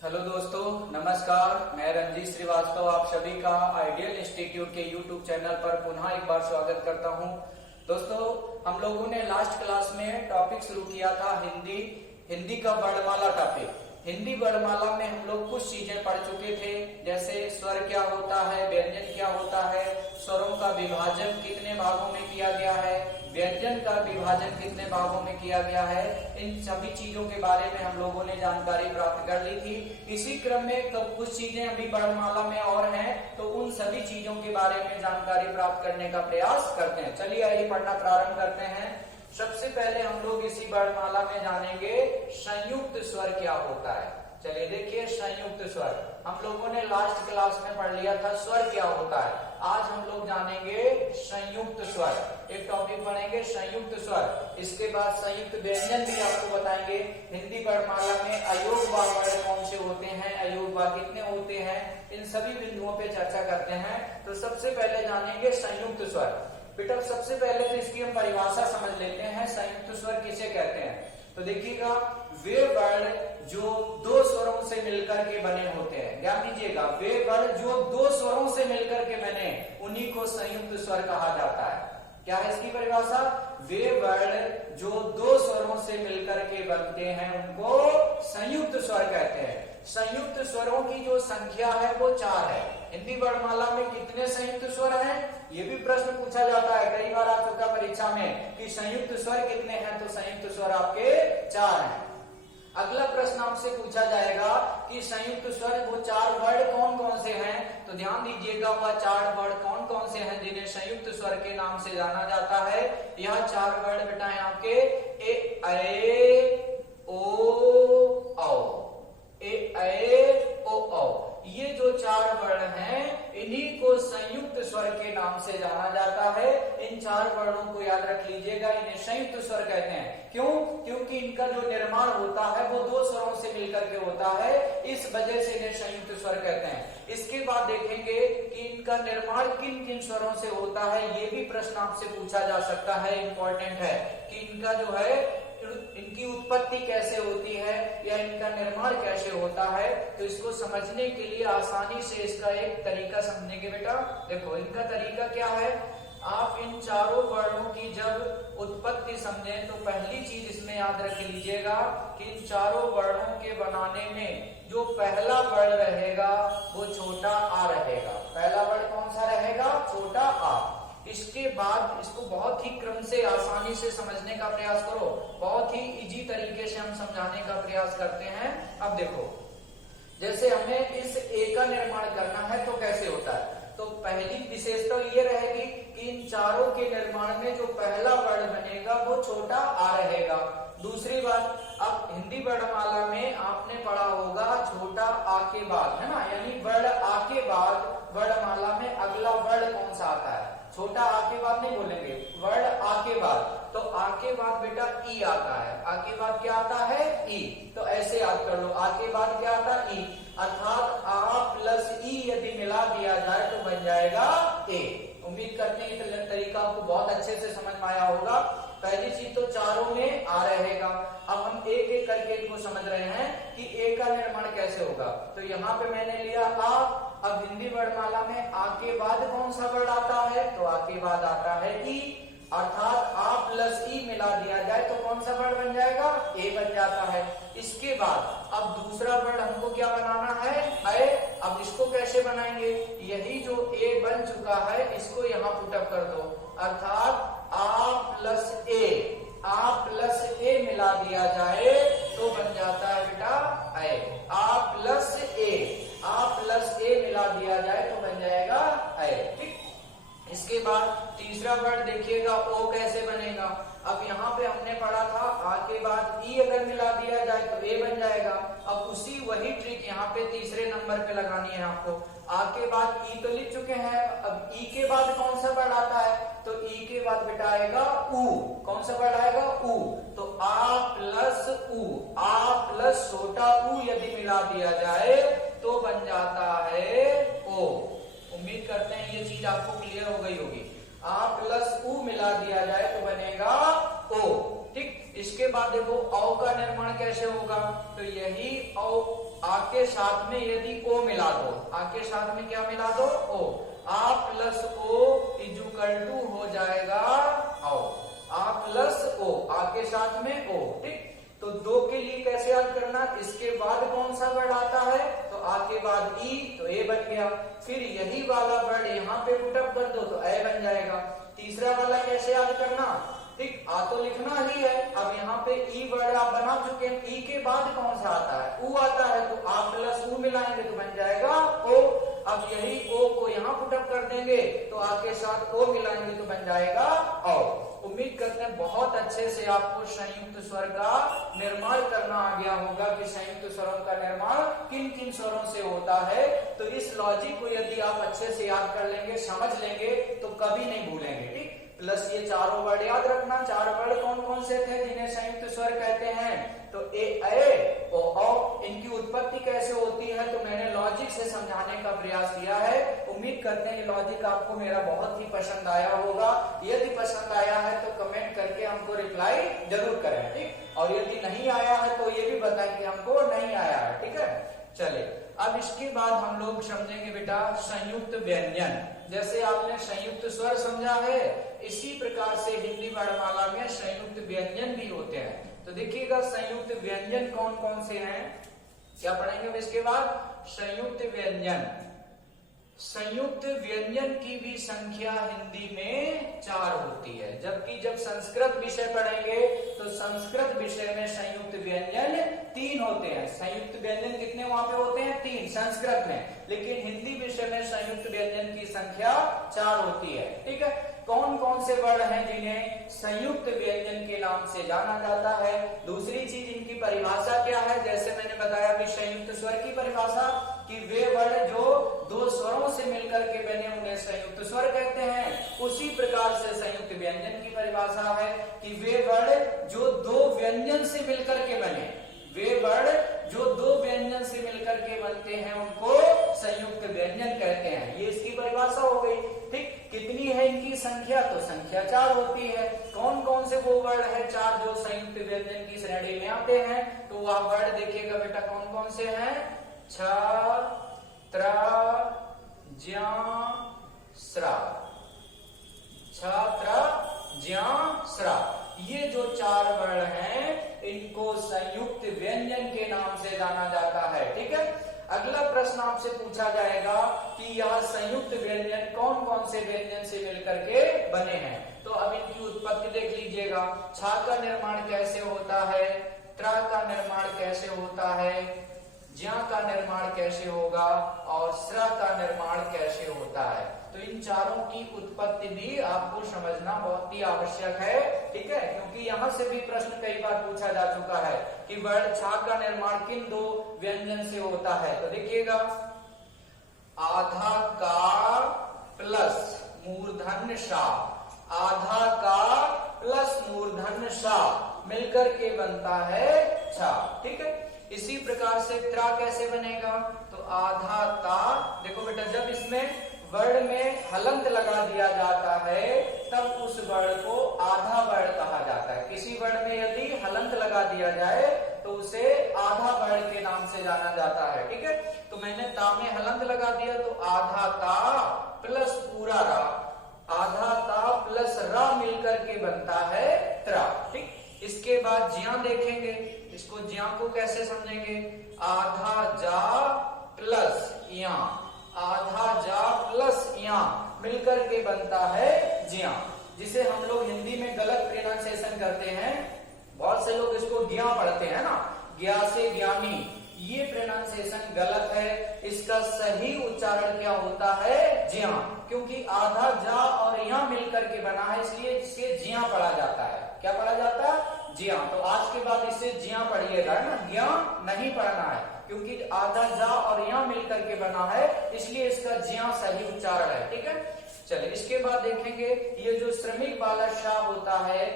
Hello दोस्तों, नमस्कार। मैं रंजीत श्रीवास्तव आप सभी का आइडियल इंस्टीट्यूट के यूट्यूब चैनल पर पुनः एक बार स्वागत करता हूं। दोस्तों, हम लोगों ने लास्ट क्लास में टॉपिक शुरू किया था हिंदी का वर्णमाला टॉपिक। हिंदी वर्णमाला में हम लोग कुछ चीजें पढ़ चुके थे, जैसे स्वर क्या होता है, व्यंजन क्या होता है, स्वरों का विभाजन कितने भागों में किया गया है, व्यंजन का विभाजन कितने भागों में किया गया है। इन सभी चीजों के बारे में हम लोगों ने जानकारी प्राप्त कर ली थी। इसी क्रम में तो कुछ चीजें अभी वर्णमाला में और हैं, तो उन सभी चीजों के बारे में जानकारी प्राप्त करने का प्रयास करते हैं। चलिए आइए पढ़ना प्रारंभ करते हैं। सबसे पहले हम लोग इसी वर्णमाला में जानेंगे संयुक्त स्वर क्या होता है। चलिए देखिए, संयुक्त स्वर हम लोगों ने लास्ट क्लास में पढ़ लिया था, स्वर क्या होता है। आज हम लोग जानेंगे संयुक्त स्वर। एक टॉपिक पढ़ेंगे संयुक्त स्वर, इसके बाद संयुक्त व्यंजन भी आपको बताएंगे। हिंदी वर्णमाला में अयोगवा वर्ण कौन से होते हैं, अयोगवा कितने होते हैं, इन सभी बिंदुओं पे चर्चा करते हैं। तो सबसे पहले जानेंगे संयुक्त स्वर। बेटा सबसे पहले तो इसकी हम परिभाषा समझ लेते हैं, संयुक्त स्वर किसे कहते हैं। तो देखिएगा, वे वर्ण जो दो स्वरों से मिलकर के बने होते हैं। ध्यान दीजिएगा, वे वर्ण जो दो स्वरों से मिलकर के बने, उन्हीं को संयुक्त स्वर कहा जाता है। क्या है इसकी परिभाषा? वे वर्ण जो दो स्वरों से मिलकर के बनते हैं, उनको संयुक्त स्वर कहते हैं। संयुक्त स्वरों की जो संख्या है वो 4 है। हिंदी वर्णमाला में कितने संयुक्त स्वर हैं, ये भी प्रश्न पूछा जाता है, कई बार आ चुका परीक्षा में कि संयुक्त स्वर कितने हैं। तो संयुक्त स्वर आपके 4 हैं। अगला प्रश्न आपसे पूछा जाएगा कि संयुक्त स्वर वो 4 वर्ड कौन कौन से हैं। तो ध्यान दीजिएगा, वह 4 वर्ड कौन कौन से हैं जिन्हें संयुक्त स्वर के नाम से जाना जाता है। यह 4 वर्ड बेटा है आपके ए, ऐ, ओ, औ। ए, ऐ, ओ, औ। ये जो 4 वर्ण हैं, इन्हीं को संयुक्त स्वर के नाम से जाना जाता है। इन 4 वर्णों को याद रख लीजिएगा, इन्हें संयुक्त स्वर कहते हैं। क्यों? क्योंकि इनका जो निर्माण होता है वो दो स्वरों से मिलकर के होता है, इस वजह से इन्हें संयुक्त स्वर कहते हैं। इसके बाद देखेंगे कि इनका निर्माण किन किन स्वरों से होता है। ये भी प्रश्न आपसे पूछा जा सकता है, इंपॉर्टेंट है कि इनका जो है इनकी उत्पत्ति कैसे होती है या इनका निर्माण कैसे होता है। तो इसको समझने के लिए आसानी से इसका एक तरीका समझेंगे। बेटा देखो, इनका तरीका क्या है। आप इन चारों वर्णों की जब उत्पत्ति समझें तो पहली चीज इसमें याद रख लीजिएगा कि इन चारों वर्णों के बनाने में जो पहला वर्ण रहेगा वो छोटा आ रहेगा। पहला वर्ण कौन सा रहेगा? छोटा आ। इसके बाद इसको बहुत ही क्रम से आसानी से समझने का प्रयास करो, बहुत ही इजी तरीके से हम समझाने का प्रयास करते हैं। अब देखो, जैसे हमें इस ए का निर्माण करना है तो कैसे होता है। तो पहली विशेषता ये रहेगी कि इन चारों के निर्माण में जो पहला वर्ण बनेगा वो छोटा आ रहेगा। दूसरी बात, अब हिंदी वर्णमाला में आपने पढ़ा होगा छोटा आ के बाद, है ना, यानी वर्ण आ के बाद वर्णमाला में अगला वर्ण कौन सा आता है। छोटा आ के बाद नहीं बोलेंगे, वर्ण आ के बाद। तो आ के बाद बेटा ई आता है। आ के बाद क्या आता है? ई। तो ऐसे याद कर लो, आ के बाद क्या आता है? ई। अर्थात आ प्लस ई यदि मिला दिया जाए तो बन जाएगा ए। उम्मीद करते हैं ये तरीका आपको बहुत अच्छे से समझ में आया होगा। पहली चीज तो चारों में आ रहेगा। अब हम एक एक करके इनको समझ रहे हैं कि ए का निर्माण कैसे होगा। तो यहाँ पे मैंने लिया आ। अब हिंदी वर्णमाला में आ के बाद कौन सा वर्ड आता है? तो आ के बाद आता है ई। अर्थात आ प्लस ई मिला दिया जाए तो कौन सा वर्ड बन जाएगा? ए बन जाता है। इसके बाद अब दूसरा वर्ड हमको क्या बनाना है? ऐ। अब इसको कैसे बनाएंगे? यही जो ए बन चुका है इसको यहाँ पुटअप कर दो। अर्थात आ प्लस ए, आ प्लस ए मिला दिया जाए तो बन जाता है बेटा ऐ। आ प्लस ए, आ प्लस ए मिला दिया जाए तो बन जाएगा ऐ। ठीक। इसके बाद तीसरा वर्ड देखिएगा, ओ कैसे बनेगा। अब यहाँ पे हमने पढ़ा था आ के बाद ई अगर मिला दिया जाए तो ए बन जाएगा। अब उसी वही ट्रिक यहाँ पे तीसरे नंबर पे लगानी है आपको। आ के बाद ई तो लिख चुके हैं, अब ई के बाद कौन सा वर्ड आता है? तो ई के बाद बेटा आएगा ऊ। कौन सा वर्ड आएगा? ऊ। तो आ प्लस ऊ, आ प्लस छोटा ऊ यदि मिला दिया जाए तो बन जाता है ओ। उम्मीद करते हैं ये चीज आपको क्लियर हो गई होगी। आ प्लस ऊ मिला दिया जाए तो बनेगा ओ। ठीक। इसके बाद देखो औ का निर्माण कैसे होगा, तो यही औ आ के साथ में यदि ओ मिला दो, आ के साथ में क्या मिला दो, ओ, आ प्लस ओ इजुकल टू हो जाएगा औ, आ प्लस ओ, आ के साथ में ओ, ठीक। तो दो के लिए कैसे याद करना, इसके बाद कौन सा वर्ड आता है, तो आ के बाद ई, तो ए बन गया। फिर यही वाला वर्ड यहाँ पे पुटअप कर दो तो ए बन जाएगा। तीसरा वाला कैसे याद करना, ठीक, आ तो लिखना ही है, अब यहाँ पे ई वर्ड आप बना चुके हैं, ई के बाद कौन सा आता है, ऊ आता है, तो आ प्लस ऊ मिलाएंगे तो बन जाएगा ओ। अब यही ओ को यहाँ पुटअप कर देंगे तो आ के साथ ओ मिलाएंगे तो बन जाएगा औ। उम्मीद करते हैं बहुत अच्छे से आपको संयुक्त स्वर का निर्माण करना आ गया होगा कि संयुक्त स्वरों का निर्माण किन किन स्वरों से होता है। तो इस लॉजिक को यदि आप अच्छे से याद कर लेंगे, समझ लेंगे, तो कभी नहीं भूलेंगे, ठीक। प्लस ये चारों वर्ड याद रखना, चार वर्ड कौन कौन से थे जिन्हें संयुक्त स्वर कहते हैं, तो ए ओ औ, इनकी उत्पत्ति कैसे होती है तो मैंने लॉजिक से समझाने का प्रयास किया है। उम्मीद करते हैं ये लॉजिक आपको मेरा बहुत ही पसंद आया होगा। यदि पसंद आया है तो कमेंट करके हमको रिप्लाई जरूर करें, ठीक। और यदि नहीं आया है तो ये भी बताएं कि हमको नहीं आया है, ठीक है। चले अब इसके बाद हम लोग समझेंगे बेटा संयुक्त व्यंजन। जैसे आपने संयुक्त स्वर समझा है, इसी प्रकार से हिंदी वर्णमाला में संयुक्त व्यंजन भी होते हैं। तो देखिएगा संयुक्त व्यंजन कौन कौन से हैं, क्या पढ़ेंगे इसके बाद, संयुक्त व्यंजन। संयुक्त व्यंजन की भी संख्या हिंदी में 4 होती है, जबकि जब संस्कृत विषय पढ़ेंगे तो संस्कृत विषय में संयुक्त व्यंजन 3 होते हैं। संयुक्त व्यंजन कितने वहां पे होते हैं, 3 संस्कृत में, लेकिन हिंदी विषय में संयुक्त व्यंजन की संख्या 4 होती है, ठीक है। कौन कौन से वर्ण हैं जिन्हें संयुक्त व्यंजन के नाम से जाना जाता है। दूसरी चीज इनकी परिभाषा क्या है, जैसे मैंने बताया कि संयुक्त स्वर की परिभाषा कि वे वर्ण जो 2 स्वरों से मिलकर के बने उन्हें संयुक्त स्वर कहते हैं। उसी प्रकार से संयुक्त व्यंजन की परिभाषा है कि वे वर्ण जो 2 व्यंजन से मिलकर के बने, वे वर्ण जो 2 व्यंजन से मिलकर के बनते हैं उनको संयुक्त व्यंजन कहते हैं। ये इसकी परिभाषा हो गई, ठीक। कितनी है इनकी संख्या, तो संख्या 4 होती है। कौन कौन से वो वर्ण है 4 जो संयुक्त व्यंजन की श्रेणी में आते हैं, तो वह वर्ण देखिएगा बेटा कौन कौन से हैं, छ, त्र, ज्या, स्रा, छ, त्र, ज्या, स्रा। ये जो 4 वर्ण हैं इनको संयुक्त व्यंजन के नाम से जाना जाता है, ठीक है। अगला प्रश्न आपसे पूछा जाएगा कि यह संयुक्त व्यंजन कौन कौन से व्यंजन से मिलकर के बने हैं। तो अब इनकी उत्पत्ति देख लीजिएगा, छा का निर्माण कैसे होता है, त्रा का निर्माण कैसे होता है, ज्या का निर्माण कैसे होगा और स्रा का निर्माण कैसे होता है। तो इन चारों की उत्पत्ति भी आपको समझना बहुत ही आवश्यक है, ठीक है, क्योंकि यहाँ से भी प्रश्न कई बार पूछा जा चुका है कि वर्ण छा का निर्माण किन 2 व्यंजन से होता है। तो देखिएगा, आधा का प्लस मूर्धन्य शा, आधा का प्लस मूर्धन्य शा मिलकर के बनता है छा, ठीक है। इसी प्रकार से त्रा कैसे बनेगा, तो आधा ता, देखो बेटा जब इसमें वर्ण में हलंत लगा दिया जाता है तब उस वर्ण को आधा वर्ण कहा जाता है। किसी वर्ण में यदि हलंत लगा दिया जाए तो उसे आधा वर्ण के नाम से जाना जाता है, ठीक है। तो मैंने ता में हलंत लगा दिया तो आधा ता प्लस पूरा रा, आधा ता प्लस रा मिलकर के बनता है त्रा, ठीक। इसके बाद ज्या देखेंगे, इसको ज्या को कैसे समझेंगे, आधा जा प्लस या, आधा जा प्लस या मिलकर के बनता है ज्या, जिसे हम लोग हिंदी में गलत प्रोनाउंसिएशन करते हैं। बहुत से लोग इसको ज्ञा पढ़ते हैं ना, ज्ञा से ज्ञानी, ये प्रोनाउंसिएशन गलत है। इसका सही उच्चारण क्या होता है, ज्या, क्योंकि आधा जा और या मिलकर के बना है इसलिए इसे ज्या पढ़ा जाता है। क्या पढ़ा जाता है, ज्या। तो आज के बाद इसे ज्या पढ़िएगा ना, ज्ञा नहीं पढ़ना है, क्योंकि आधा जा और या मिलकर के बना है इसलिए इसका ज्या सही उच्चारण है, ठीक है। चलिए इसके बाद देखेंगे ये जो श्रमिक वाला शा होता है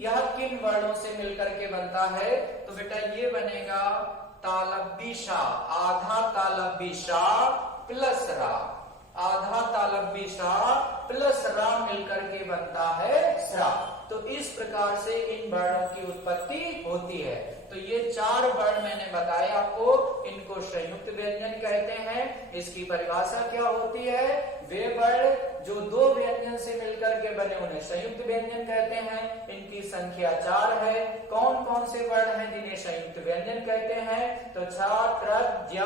यह किन वर्णों से मिलकर के बनता है, तो बेटा ये बनेगा तालब्बी शा, आधा तालब्बी शा प्लस रा, आधा तालब्बी शा प्लस रा मिलकर के बनता है स्रा। तो इस प्रकार से इन वर्णों की उत्पत्ति होती है। तो ये 4 वर्ण मैंने बताया आपको, इनको संयुक्त व्यंजन कहते हैं। इसकी परिभाषा क्या होती है? वे वर्ण जो 2 व्यंजन से मिलकर के बने उन्हें संयुक्त व्यंजन कहते हैं। इनकी संख्या 4 है। कौन कौन से वर्ण हैं जिन्हें संयुक्त व्यंजन कहते हैं? तो छ, त्र, ज्ञ,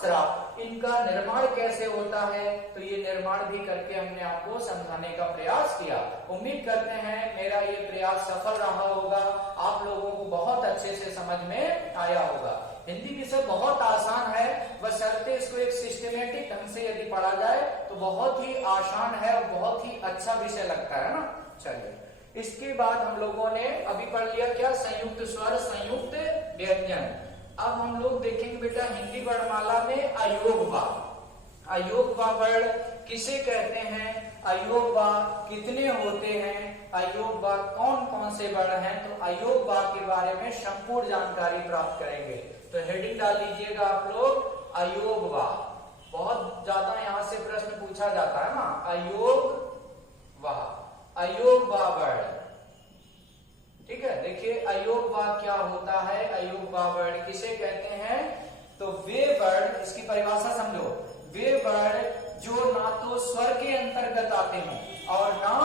स्रा। इनका निर्माण कैसे होता है? तो ये निर्माण भी करके हमने आपको समझाने का प्रयास किया। उम्मीद करते हैं मेरा ये प्रयास सफल रहा होगा, आप लोगों को बहुत अच्छे से समझ में आया होगा। हिंदी विषय बहुत आसान है, बशर्ते इसको एक सिस्टमेटिक ढंग से यदि पढ़ा जाए तो बहुत ही आसान है और बहुत ही अच्छा विषय लगता है ना। चलिए, इसके बाद हम लोगों ने अभी पढ़ लिया क्या? संयुक्त स्वर, संयुक्त व्यंजन। अब हम लोग देखेंगे बेटा हिंदी वर्णमाला में अयोगवा। अयोगवा वर्ण किसे कहते हैं? अयोगवा कितने होते हैं? अयोगवा कौन कौन से वर्ण हैं? तो अयोगवा के बारे में संपूर्ण जानकारी प्राप्त करेंगे। तो हेडिंग डाल लीजिएगा आप लोग, अयोगवा। बहुत ज्यादा यहाँ से प्रश्न पूछा जाता है ना, अयोगवा, अयोगवा वर्ण। ठीक है, देखिए अयोगवा क्या होता है? अयोगवा वर्ण किसे कहते हैं? तो वे वर्ण, इसकी परिभाषा समझो, वे वर्ण जो ना तो स्वर के अंतर्गत आते हों और ना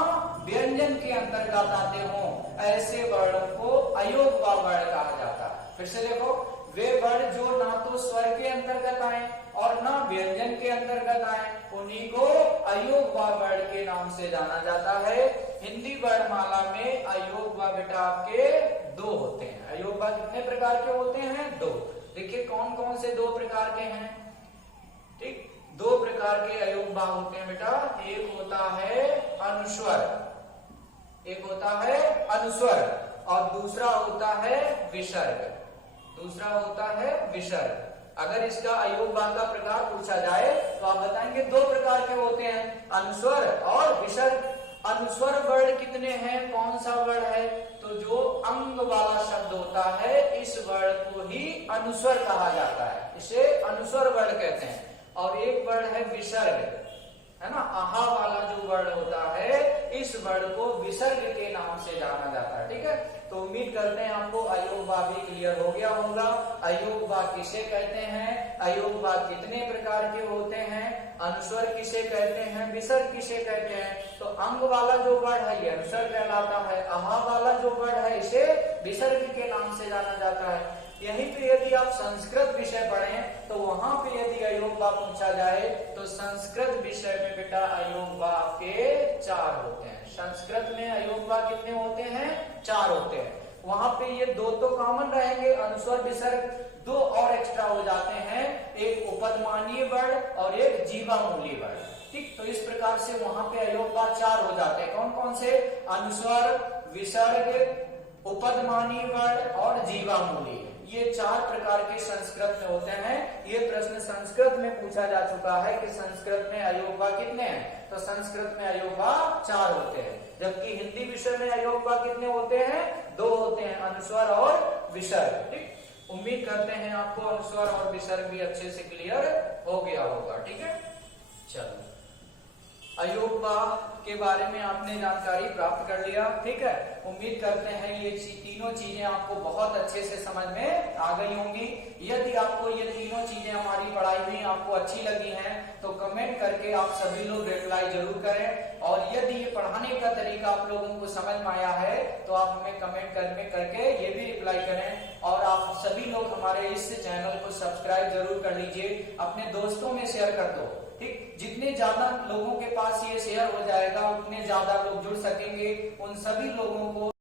व्यंजन के अंतर्गत आते हों, ऐसे वर्ण को अयोगवा वर्ण कहा जाता है। फिर से देखो, वे वर्ण जो ना तो स्वर के अंतर्गत आए और ना व्यंजन के अंतर्गत आए, उन्हीं को अयोगवा वर्ण के नाम से जाना जाता है। हिंदी वर्णमाला में अयोगवा बेटा आपके 2 होते हैं। अयोगवा कितने प्रकार के होते हैं? 2। देखिए कौन कौन से 2 प्रकार के हैं? ठीक, 2 प्रकार के अयोगवा होते हैं बेटा। एक होता है अनुस्वर, एक होता है अनुस्वर और दूसरा होता है विसर्ग। दूसरा होता है विसर्ग। अगर इसका अयोगवा का प्रकार पूछा जाए तो आप बताएंगे 2 प्रकार के होते हैं, अनुस्वर और विसर्ग। अनुस्वर वर्ण कितने हैं? कौन सा वर्ण है? तो जो अंग वाला शब्द होता है, इस वर्ण को ही अनुस्वर कहा जाता है, इसे अनुस्वर वर्ण कहते हैं। और एक वर्ण है विसर्ग, है ना, आहा वाला जो वर्ण होता है, इस वर्ण को विसर्ग के नाम से जाना जाता है। ठीक है, तो उम्मीद करते हैं आपको अयोगवा भी क्लियर हो गया होगा। अयोगवा किसे कहते हैं? अयोगवा कितने प्रकार के होते हैं? अनुस्वर किसे कहते हैं? विसर्ग किसे कहते हैं? तो अंग वाला जो वर्ण है ये अनुस्वर कहलाता है, आहा वाला जो वर्ण है इसे विसर्ग के नाम से जाना जाता है। यहीं पे यदि आप संस्कृत विषय पढ़ें तो वहां पे यदि अयोगवा पूछा जाए तो संस्कृत विषय में बेटा अयोगवा आपके 4 होते हैं। संस्कृत में अयोगवा कितने होते हैं? 4 होते हैं। वहां पे ये 2 तो कॉमन रहेंगे, अनुस्वर विसर्ग, 2 और एक्स्ट्रा हो जाते हैं, एक उपदमानीय वर्ण और एक जीवामूली वर्ण। ठीक, तो इस प्रकार से वहां पे अयोगवा 4 हो जाते हैं। कौन कौन से? अनुस्वर, विसर्ग, उपदमानीय वर्ण और जीवामूली। ये 4 प्रकार के संस्कृत में होते हैं। ये प्रश्न संस्कृत में पूछा जा चुका है कि संस्कृत में अयोगवा कितने हैं? तो संस्कृत में अयोगवा 4 होते हैं, जबकि हिंदी विषय में अयोगवा कितने होते हैं? 2 होते हैं, अनुस्वर और विसर्ग। ठीक, उम्मीद करते हैं आपको अनुस्वर और विसर्ग भी अच्छे से क्लियर हो गया होगा। ठीक है, चलो, अयोगवा के बारे में आपने जानकारी प्राप्त कर लिया। ठीक है, उम्मीद करते हैं ये तीनों चीजें आपको बहुत अच्छे से समझ में आ गई होंगी। यदि आपको ये तीनों चीजें हमारी पढ़ाई हुई आपको अच्छी लगी हैं तो कमेंट करके आप सभी लोग रिप्लाई जरूर करें। और यदि ये पढ़ाने का तरीका आप लोगों को समझ में आया है तो आप हमें कमेंट करके ये भी रिप्लाई करें। और आप सभी लोग हमारे इस चैनल को सब्सक्राइब जरूर कर लीजिए, अपने दोस्तों में शेयर कर दो। ठीक, जितने ज्यादा लोगों के पास ये शेयर हो जाएगा उतने ज्यादा लोग जुड़ सकेंगे। उन सभी लोगों को